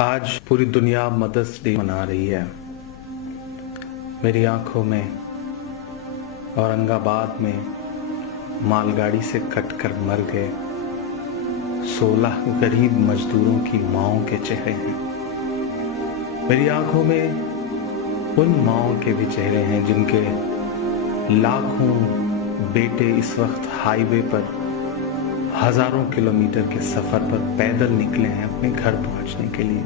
آج پوری دنیا مدرس ڈے منا رہی ہے۔ میری آنکھوں میں اورنگ آباد میں مال گاڑی سے کٹ کر مر گئے 16 غریب مزدوروں کی ماؤں کے چہرے ہیں۔ میری آنکھوں میں ان ماؤں کے بھی چہرے ہیں جن کے لاکھوں بیٹے اس وقت ہائی وے پر ہزاروں کلومیٹر کے سفر پر پیدل نکلے ہیں اپنے گھر پہنچنے کے لیے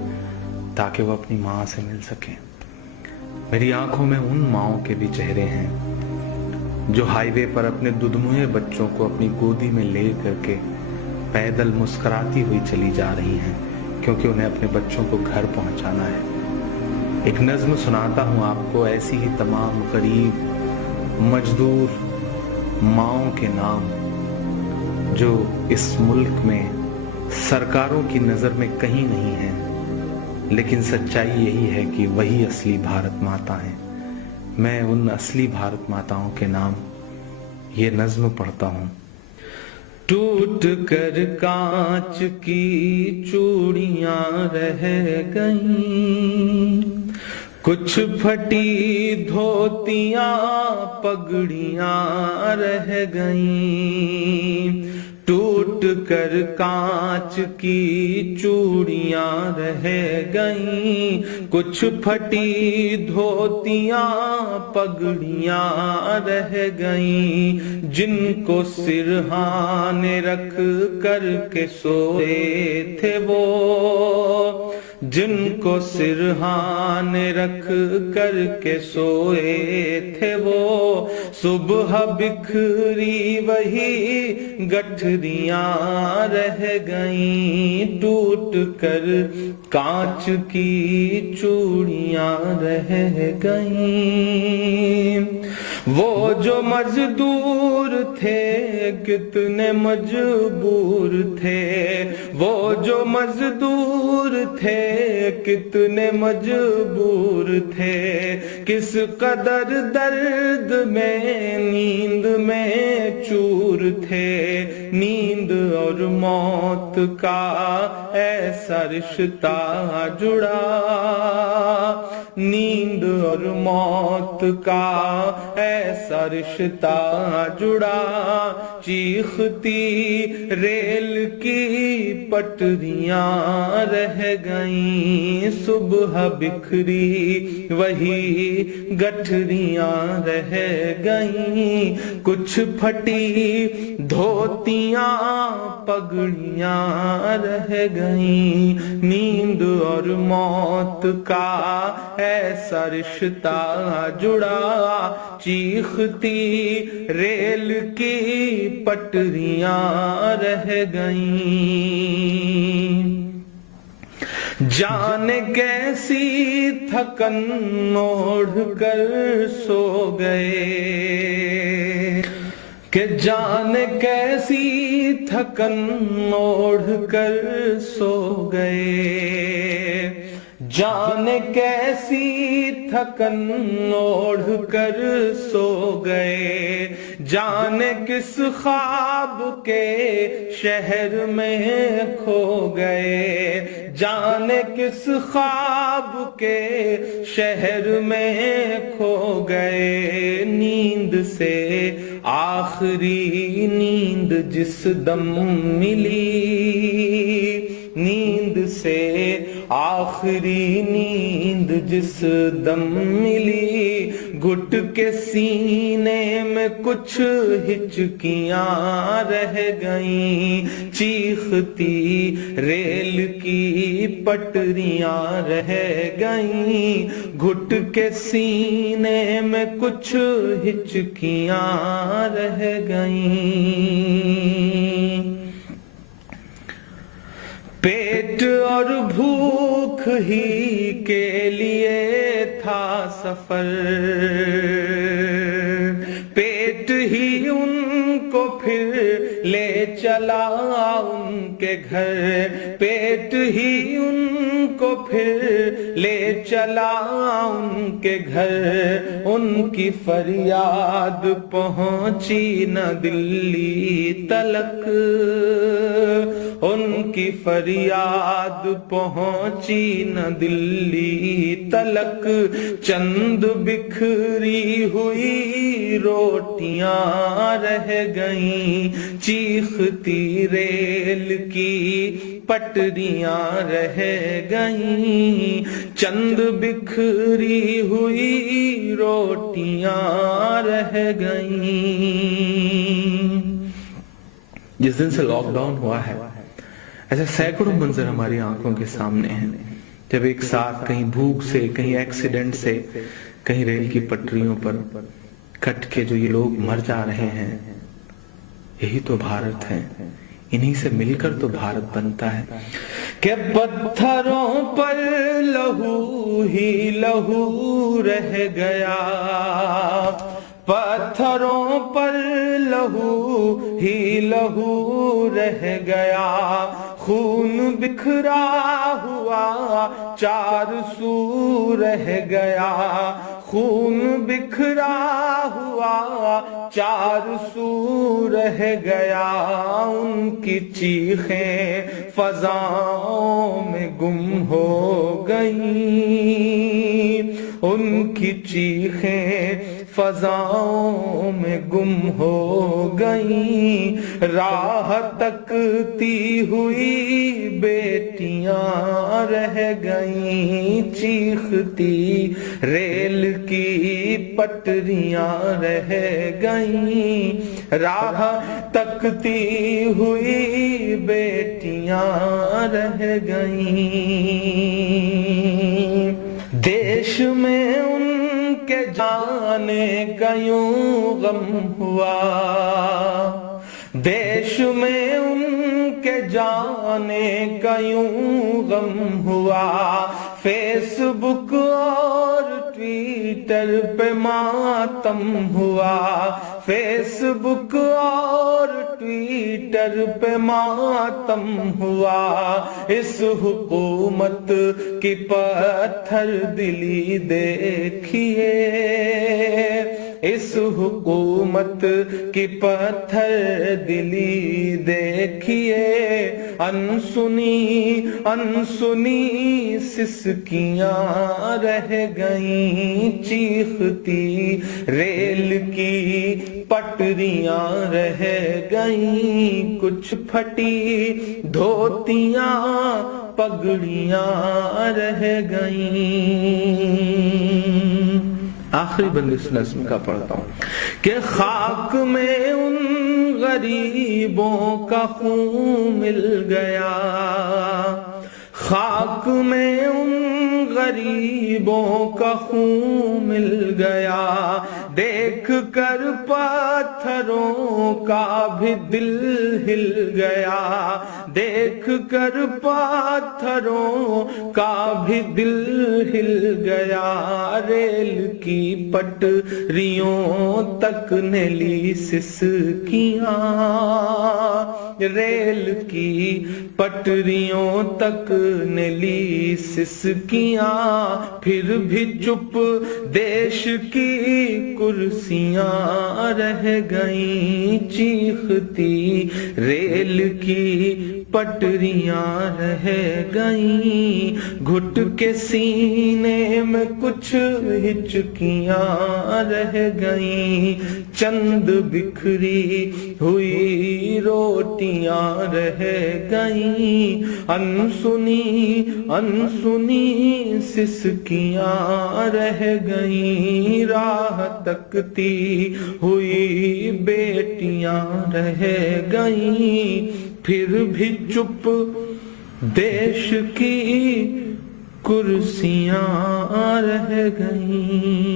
تاکہ وہ اپنی ماں سے مل سکیں۔ میری آنکھوں میں ان ماؤں کے بھی چہرے ہیں جو ہائی وے پر اپنے دودھ بچوں کو اپنی گودی میں لے کر کے پیدل مسکراتی ہوئی چلی جا رہی ہیں کیونکہ انہیں اپنے بچوں کو گھر پہنچانا ہے۔ ایک نظم سناتا ہوں آپ کو، ایسی ہی تمام غریب مزدور ماؤں کے نام جو اس ملک میں سرکاروں کی نظر میں کہیں نہیں ہیں، لیکن سچائی یہی ہے کہ وہی اصلی بھارت ماتا ہیں۔ میں ان اصلی بھارت ماتاؤں کے نام یہ نظم پڑھتا ہوں۔ ٹوٹ کر کانچ کی چوڑیاں رہ گئیں، کچھ پھٹی دھوتیاں پگڑیاں رہ گئیں، ٹوٹ کر کانچ کی چوڑیاں رہ گئیں، کچھ پھٹی دھوتیاں پگڑیاں رہ گئیں، جن کو سرہانے رکھ کر کے سوئے تھے وہ، جن کو سرہانے رکھ کر کے سوئے تھے وہ، صبح بکھری وہی گٹھریاں رہ گئیں، ٹوٹ کر کانچ کی چوڑیاں رہ گئیں۔ وہ جو مزدور تھے کتنے مجبور تھے، وہ جو مزدور تھے کتنے مجبور تھے، کس قدر درد میں نیند میں چور تھے، نیند اور موت کا ایسا رشتہ جڑا، نیند اور موت کا ایسا رشتہ جڑا، چیختی ریل کی پٹریاں رہ گئیں، صبح بکھری وہی گٹھریاں رہ گئیں، کچھ پھٹی دھوتیاں پگڑیاں رہ گئیں، نیند اور موت کا ایسا رشتہ جڑا، چیختی ریل کی پٹریاں رہ گئیں، جانے کیسی تھکن اوڑھ کر سو گئے، کہ جانے کیسی تھکن اوڑھ کر سو گئے، جانے کیسی تھکن اوڑھ کر سو گئے، جانے کس خواب کے شہر میں کھو گئے، جانے کس خواب کے شہر میں کھو گئے، نیند سے آخری نیند جس دم ملی، نیند سے آخری نیند جس دم ملی، گھٹ کے سینے میں کچھ ہچکیاں رہ گئیں، چیختی ریل کی پٹریاں رہ گئیں، گھٹ کے سینے میں کچھ ہچکیاں رہ گئیں، پیٹ اور بھوک ہی کے لیے تھا سفر، پیٹ ہی ان کو پھر لے چلا ان کے گھر، پیٹ ہی ان کو پھر لے چلا ان کے گھر، ان کی فریاد پہنچی نہ دلی تلک، ان کی فریاد پہنچی نہ دلی تلک، چند بکھری ہوئی روٹیاں رہ گئیں، چیختی ریل کی پٹریاں رہ گئیں، چند بکھری ہوئی روٹیاں رہ گئیں۔ جس دن سے لاک ڈاؤن ہوا ہے ایسے سینکڑوں منظر ہماری آنکھوں کے سامنے ہیں، جب ایک ساتھ کہیں بھوک سے، کہیں ایکسیڈنٹ سے، کہیں ریل کی پٹریوں پر کٹ کے جو یہ لوگ مر جا رہے ہیں۔ یہی تو بھارت ہے، انہی سے مل کر تو بھارت بنتا ہے کہ پتھروں پر لہو ہی لہو رہ گیا، پتھروں پر لہو ہی لہو رہ گیا، خون بکھرا ہوا چار سو رہ گیا، خون بکھرا ہوا چار سو رہ گیا، ان کی چیخیں فضاؤں میں گم ہو گئیں، ان کی چیخیں فضاؤں میں گم ہو گئیں، راہ تکتی ہوئی بیٹیاں رہ گئیں، چیختی ریل کی پٹریاں رہ گئیں، راہ تکتی ہوئی بیٹیاں رہ گئیں۔ دیش میں ان کے جانے کا یوں غم ہوا، دیش میں ان کے جانے کا یوں غم ہوا، فیس بک اور ٹویٹر پہ ماتم ہوا، فیس بک اور ٹویٹر پہ ماتم ہوا، اس حکومت کی پتھر دلی دیکھیے، اس حکومت کی پتھر دلی دیکھیے، انسنی انسنی سسکیاں رہ گئیں، چیختی ریل کی پٹریاں رہ گئیں، کچھ پھٹی دھوتیاں پگڑیاں رہ گئیں۔ آخری بند اس نظم کا پڑھتا ہوں کہ خاک میں ان غریبوں کا خون مل گیا، خاک میں ان غریبوں کا خون مل گیا، دیکھ کر پتھروں کا بھی دل ہل گیا، دیکھ کر پتھروں کا بھی دل ہل گیا، ریل کی پٹریوں تک نے لی سسکیاں، ریل کی پٹریوں تک نے لی سسکیاں، پھر بھی چپ دیش کی کرسیاں رہ گئیں، چیختی ریل کی پٹریاں رہ گئیں، گھٹ کے سینے میں کچھ ہچکیاں رہ گئیں، چند بکھری ہوئی روٹیاں رہ گئیں، انسنی انسنی سسکیاں رہ گئیں، راہ تکتی ہوئی بیٹیاں رہ گئیں، پھر بھی چپ دیش کی کرسیاں رہ گئیں۔